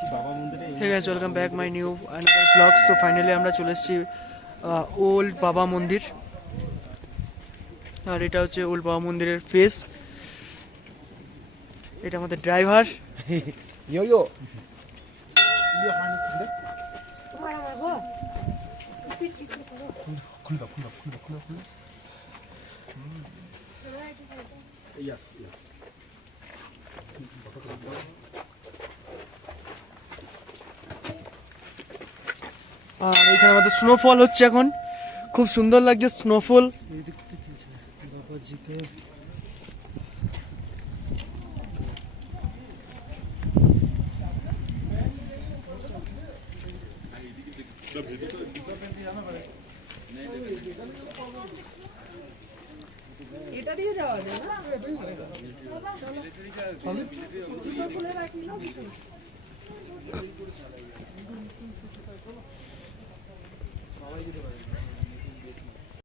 Hey guys, welcome back my new another vlogs. তো finally আমরা চলে এসেছি ওল্ড বাবা মন্দির, আর এটা হচ্ছে ওল্ড বাবা মন্দিরের ফেস। এটা আমাদের ড্রাইভার ইয়ো আর এখানে আমাদের স্নোফল হচ্ছে এখন, খুব সুন্দর লাগছে স্নোফল। এটা দিয়ে যাওয়া যায় না?